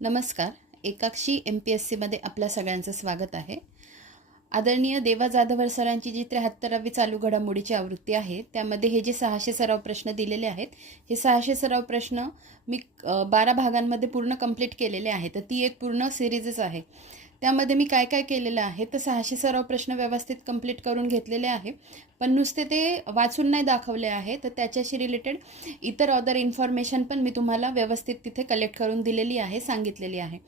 नमस्कार. एकाक्षी MPSCमध्ये आपल्या सगळ्यांचं स्वागत आहे. आदरणीय देवा जाधवर सरांची जी 73वी चालू घडामोडीची आवृत्ती आहे त्यामध्ये हे जे 600 सराव प्रश्न दिलेले आहेत, हे 600 सराव प्रश्न मी 12 भागांमध्ये पूर्ण कंप्लीट केलेले आहेत. तर ती एक पूर्ण सिरीजच आहे. त्यामध्ये मी काय काय केलेलं आहे तर 600 सराव प्रश्न व्यवस्थित कंप्लीट करून घेतलेले आहे, पण नुसते ते वाचून नाही दाखवले आहे. तर त्याच्याशी रिलेटेड इतर अदर इन्फॉर्मेशन पण मी तुम्हाला व्यवस्थित तिथे कलेक्ट करून दिलेली आहे, सांगितलेली आहे.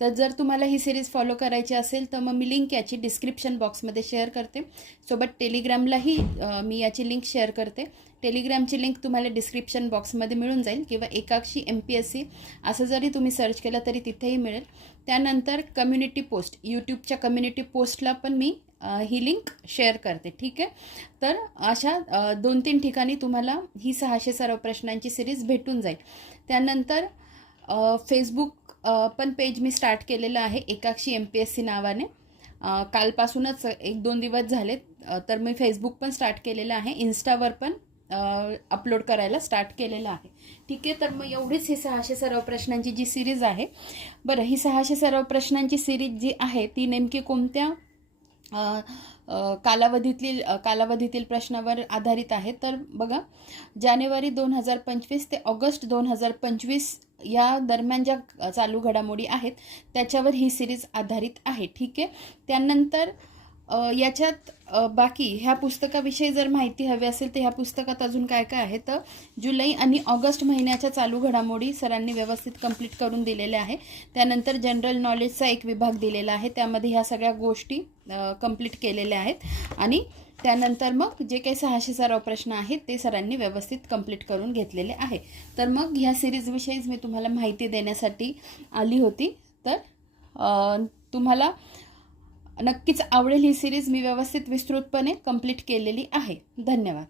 तर जर तुम्हाला ही सिरीज फॉलो करायची असेल तर मग मी लिंक याची डिस्क्रिप्शन बॉक्समध्ये शेअर करते. सोबत टेलिग्रामलाही मी याची लिंक शेअर करते. टेलिग्रामची लिंक तुम्हाला डिस्क्रिप्शन बॉक्समध्ये मिळून जाईल किंवा एकाक्षी MPSC असं जरी तुम्ही सर्च केलं तरी तिथेही मिळेल. त्यानंतर कम्युनिटी पोस्ट, यूट्यूबच्या कम्युनिटी पोस्टला पण मी ही लिंक शेअर करते. ठीक आहे. तर अशा 2-3 ठिकाणी तुम्हाला ही 600 सराव प्रश्नांची सिरीज भेटून जाईल. त्यानंतर फेसबुक पण पेज मी स्टार्ट केलेलं आहे एकाक्षी MPSC नावाने. कालपासूनच 1-2 दिवस झालेत. तर मी फेसबुक पण स्टार्ट केलेलं आहे, इन्स्टावर पण अपलोड करायला स्टार्ट केलेलं आहे. ठीक आहे. तर मग एवढीच ही 600 सराव प्रश्नांची जी सिरीज आहे. बरं, ही 600 सराव प्रश्नांची सिरीज जी आहे ती नेमकी कोणत्या कालावधीतील प्रश्नावर आधारित आहे. तर बघा, जानेवारी 2025 ते ऑगस्ट 2025 या दरम्यान ज्या चालू घडामोडी आहेत त्याच्यावर ही सिरीज आधारित आहे. ठीक आहे. त्यानंतर याच्यात बाकी ह्या पुस्तकाविषयी जर माहिती हवी असेल तर ह्या पुस्तकात अजून काय काय आहे तर जुलै आणि ऑगस्ट महिन्याच्या चालू घडामोडी सरांनी व्यवस्थित कंप्लीट करून दिलेल्या आहे. त्यानंतर जनरल नॉलेजचा एक विभाग दिलेला आहे, त्यामध्ये ह्या सगळ्या गोष्टी कंप्लीट केलेल्या आहेत. आणि त्यानंतर मग जे काही 600 सराव प्रश्न आहेत ते सरांनी व्यवस्थित कंप्लीट करून घेतलेले आहे. तर मग ह्या सिरीजविषयीच मी तुम्हाला माहिती देण्यासाठी आली होती. तर तुम्हाला नक्कीच आवडेल ही सिरीज. मी व्यवस्थित विस्तृतपणे कंप्लीट केलेली आहे. धन्यवाद.